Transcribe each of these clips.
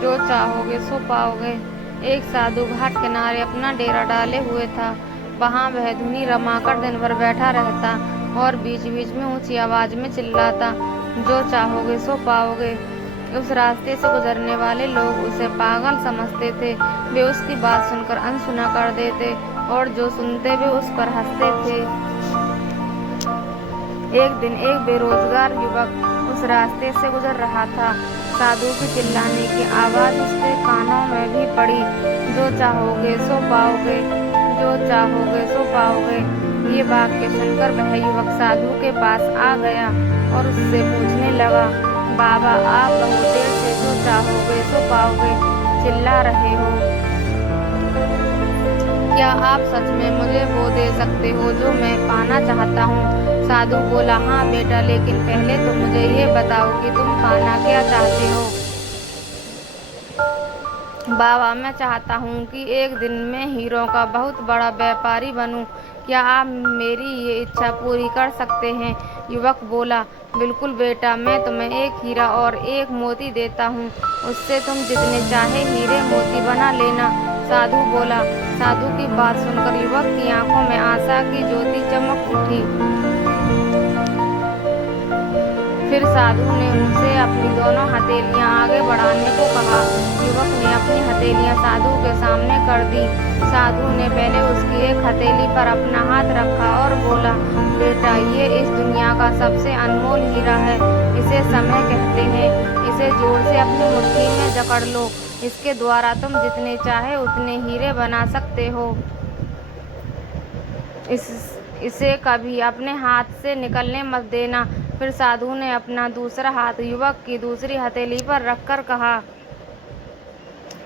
जो चाहोगे सो पाओगे। एक साधु घाट किनारे अपना डेरा डाले हुए था। वहां वह धुनी रमाकर दिन भर बैठा रहता और बीच बीच में ऊंची आवाज में चिल्लाता, जो चाहोगे सो पाओगे। उस रास्ते से गुजरने वाले लोग उसे पागल समझते थे। वे उसकी बात सुनकर अनसुना कर देते और जो सुनते वे उस पर हंसते थे। एक दिन एक बेरोजगार युवक उस रास्ते से गुजर रहा था। साधु की चिल्लाने की आवाज उसके कानों में भी पड़ी, जो चाहोगे सो पाओगे, जो चाहोगे सो पाओगे। ये वाक्य सुनकर वह युवक साधु के पास आ गया और उससे पूछने लगा, बाबा, आप बहुत देर से जो चाहोगे सो पाओगे चिल्ला रहे हो, क्या आप सच में मुझे वो दे सकते हो जो मैं पाना चाहता हूँ? साधु बोला, हाँ बेटा, लेकिन पहले तो मुझे ये बताओ कि तुम पाना क्या चाहते हो। बाबा, मैं चाहता हूँ कि एक दिन मैं हीरों का बहुत बड़ा व्यापारी बनूं। क्या आप मेरी ये इच्छा पूरी कर सकते हैं? युवक बोला, बिल्कुल बेटा, मैं तुम्हें एक हीरा और एक मोती देता हूँ। उससे तुम जितने चाहे हीरे मोती बना लेना। साधु बोला। साधु की बात सुनकर युवक की आंखों में आशा की ज्योति चमक उठी। फिर साधु ने उनसे अपनी दोनों हथेलियां आगे बढ़ाने को कहा। युवक ने अपनी हथेलियां साधु के सामने कर दी। साधु ने पहले उसकी एक हथेली पर अपना हाथ रखा और बोला, बेटा, ये इस दुनिया का सबसे अनमोल हीरा है। इसे समय कहते हैं। इसे जोर से अपनी मुट्ठी में जकड़ लो। इसके द्वारा तुम जितने चाहे उतने हीरे बना सकते हो। इसे कभी अपने हाथ से निकलने मत देना। फिर साधु ने अपना दूसरा हाथ युवक की दूसरी हथेली पर रखकर कहा,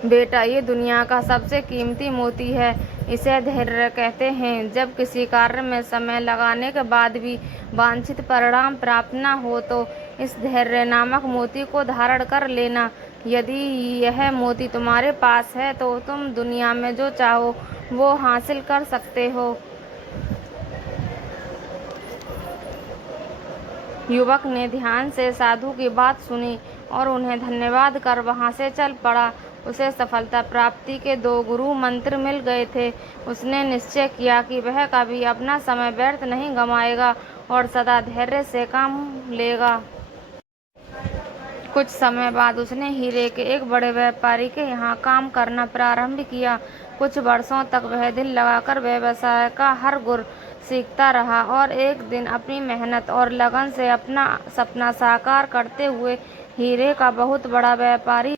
बेटा, ये दुनिया का सबसे कीमती मोती है। इसे धैर्य कहते हैं। जब किसी कार्य में समय लगाने के बाद भी वांछित परिणाम प्राप्त न हो तो इस धैर्य नामक मोती को धारण कर लेना। यदि यह मोती तुम्हारे पास है तो तुम दुनिया में जो चाहो वो हासिल कर सकते हो। युवक ने ध्यान से साधु की बात सुनी और उन्हें धन्यवाद कर वहां से चल पड़ा। उसे सफलता प्राप्ति के 2 गुरु मंत्र मिल गए थे। उसने निश्चय किया कि वह कभी अपना समय व्यर्थ नहीं गंवाएगा और सदा धैर्य से काम लेगा। कुछ समय बाद उसने हीरे के एक बड़े व्यापारी के यहाँ काम करना प्रारंभ किया। कुछ वर्षों तक वह दिल लगाकर व्यवसाय का हर गुर सीखता रहा और एक दिन अपनी मेहनत और लगन से अपना सपना साकार करते हुए हीरे का बहुत बड़ा व्यापारी